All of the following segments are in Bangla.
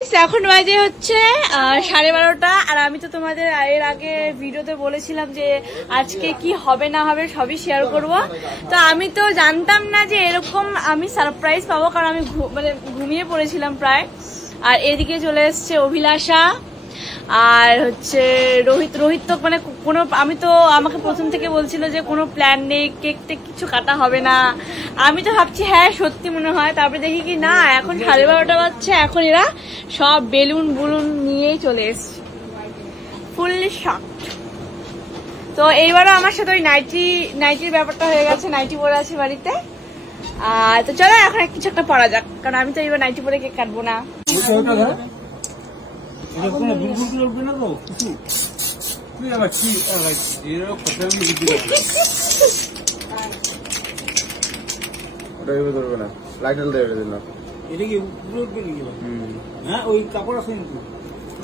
এখন বাজে হচ্ছে 12:30 আর আমি তো তোমাদের এর আগে ভিডিওতে বলেছিলাম যে আজকে কি হবে না হবে সবই শেয়ার করব। তো আমি তো জানতাম না যে এরকম আমি সারপ্রাইজ পাবো, কারণ আমি মানে ঘুমিয়ে পড়েছিলাম প্রায়। আর এদিকে চলে এসছে অভিলাষা আর হচ্ছে রোহিত তো মানে কোনো, আমি তো আমাকে প্রথম থেকে বলছিল যে কোনো প্ল্যান নেই, কেক টেক কিছু কাটা হবে না। আমি তো ভাবছি হ্যাঁ সত্যি মনে হয়, তারপরে দেখি কি না এখন 12:30 বাজছে, এখন এরা সব বেলুন বুলুন নিয়েই চলে এসছে, ফুললি শকড। তো এইবারও আমার সাথে ওই নাইটির ব্যাপারটা হয়ে গেছে, নাইটি পরে আছে বাড়িতে। আর তো চলো এখন কিছু একটা পরা যাক, কারণ আমি তো এইবার নাইটি পরে কেক কাটবো না।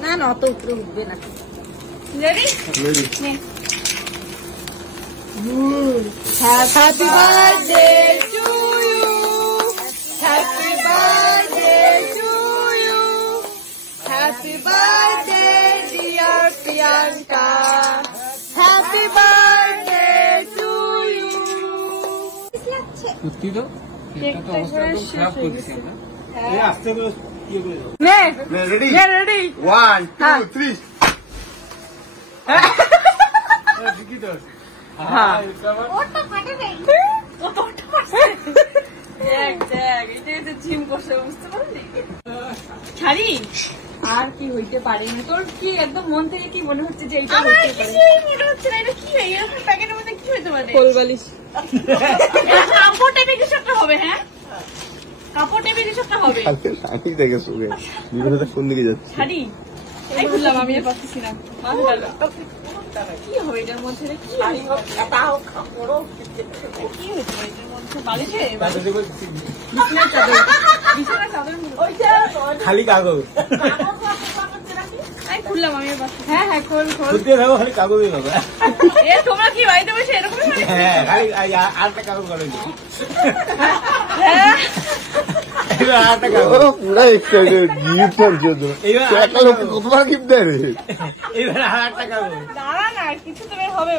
না না অত উপরে উঠবে না। Happy birthday to you, happy birthday to you, happy birthday dear Priyanka, happy birthday to you. সত্যি তো কেকটা একদম খারাপ করে দিয়েছি আমরা। এই আস্তে করে কি করে দাও। নে রেডি 1 2 3 কি তো হ্যাঁ ওটা ফাটে নাই, ওটা ফাটে দেখ এটা জিম করছে, বুঝতে পারলি? ছাড়ি আর কি হইতে পারে না তোর? কি একদম মন থেকে কি মনে হচ্ছে যে এইটা হইতে পারে? কিছুই মনে হচ্ছে না। এটা কি এরকম প্যাকেটের মধ্যে কি হইতে পারে? কোলবালিশ, কাপড় টাইপের কিছু একটা হবে। হ্যাঁ কাপড় টাইপের কিছু একটা হবে। আমি দেখে শুনে বিপরীতে কোন দিকে যাচ্ছে? ছাড়ি এই বললাম আমি আর পাচ্ছি না। কি হবে এটার মধ্যে? কি কি হচ্ছে এটার মধ্যে? বালিশে খালি কাগজ খুললাম আমি। হ্যাঁ হ্যাঁ খোল খোল খালি কাগজই হবে। তোমরা কি বাড়িতে বসে এরকম আরেকটা কাগজ করে কিছু তো হবে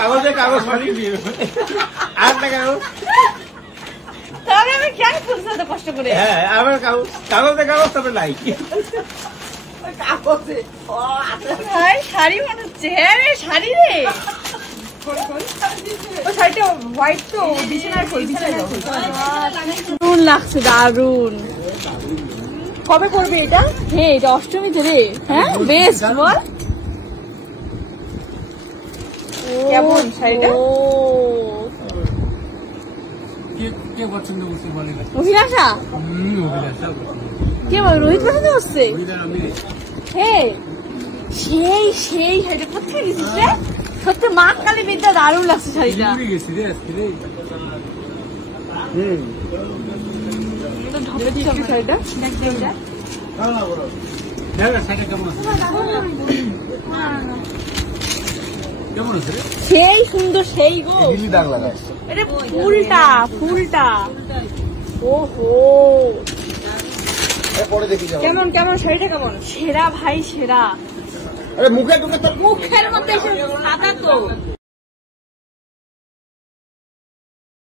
কাগজে কাগজ তাহলে আমি কেন খুলছি এত কষ্ট করে? হ্যাঁ আবার কাগজে কাগজ তবে নাই কাগজে শাড়ি মনে হচ্ছে। হ্যাঁ রে শাড়ি রে, শাড়িটা হোয়াইট তো বিছানায় দারুন লাগছে, দারুন। কবে করবে এটা? হ্যাঁ এটা অষ্টমীতে রে। হ্যাঁ বেস্ট বল। কেমন শাড়িটা? অভিলাষা কে বল? রোহিত পছন্দ হচ্ছে? হ্যাঁ সেই সেই শাড়িটা কোথায় গেছিস রে? সত্যি মা কালী বিদ্যা, দারুণ লাগছে শাড়িটা। শাড়িটা সেই সুন্দর, সেই গো এটা ফুলটা ফুলটা। ওহো কেমন কেমন শাড়িটা কেমন? সেরা ভাই সেরা। মুখের মধ্যে সাদা তো